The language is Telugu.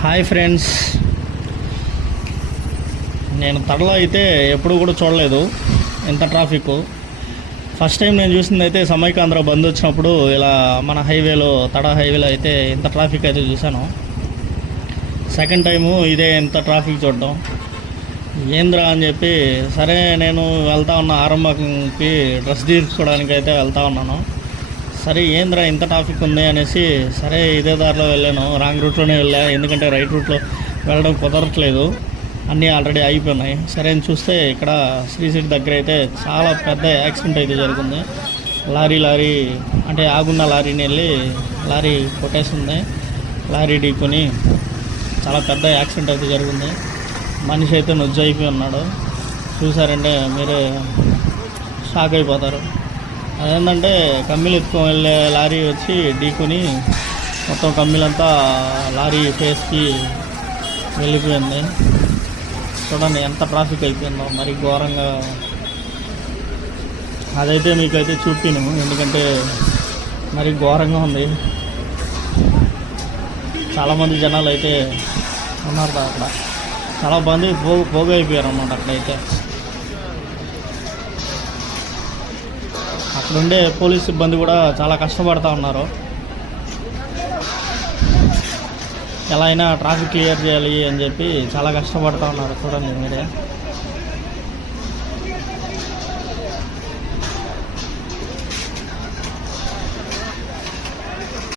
హాయ్ ఫ్రెండ్స్, నేను తడలో అయితే ఎప్పుడు కూడా చూడలేదు ఇంత ట్రాఫిక్. ఫస్ట్ టైం నేను చూసింది అయితే సమైకాంధ్ర బంద్ వచ్చినప్పుడు ఇలా మన హైవేలో తడ హైవేలో అయితే ఇంత ట్రాఫిక్ అయితే చూశాను. సెకండ్ టైము ఇదే ఇంత ట్రాఫిక్ చూడడం ఏంద్రా అని చెప్పి సరే నేను వెళ్తా ఉన్న ఆరంభంకి డ్రెస్ తీసుకోవడానికి అయితే వెళ్తా ఉన్నాను. సరే ఏంద్రా ఇంత ట్రాఫిక్ ఉంది అనేసి సరే ఇదే దారిలో వెళ్ళాను. రాంగ్ రూట్లోనే వెళ్ళా, ఎందుకంటే రైట్ రూట్లో వెళ్ళడం కుదరట్లేదు, అన్నీ ఆల్రెడీ అయిపోయినాయి. సరే అని చూస్తే ఇక్కడ శ్రీ సిటీ దగ్గర అయితే చాలా పెద్ద యాక్సిడెంట్ అయితే జరిగింది. లారీ అంటే ఆగున్న లారీని వెళ్ళి లారీ కొట్టేసింది. లారీ ఢీకొని చాలా పెద్ద యాక్సిడెంట్ అయితే జరిగింది. మనిషి అయితే నొజ్జు అయిపోయి ఉన్నాడు. చూసారంటే మీరే షాక్ అయిపోతారు. అదేంటంటే కమ్మీలు ఎత్తుకొని వెళ్ళే లారీ వచ్చి ఢీకొని మొత్తం కమ్మీలంతా లారీ ఫేస్కి వెళ్ళిపోయింది. చూడండి ఎంత ట్రాఫిక్ అయిపోయిందో, మరి ఘోరంగా. అదైతే మీకైతే చూపిను, ఎందుకంటే మరి ఘోరంగా ఉంది. చాలామంది జనాలు అయితే ఉన్నారు అక్కడ, చాలా మంది పోగు అయిపోయారు అన్నమాట. అక్కడైతే అక్కడుండే పోలీస్ సిబ్బంది కూడా చాలా కష్టపడుతూ ఉన్నారు. ఎలా అయినా ట్రాఫిక్ క్లియర్ చేయాలి అని చెప్పి చాలా కష్టపడుతూ ఉన్నారు. చూడండి మీరే.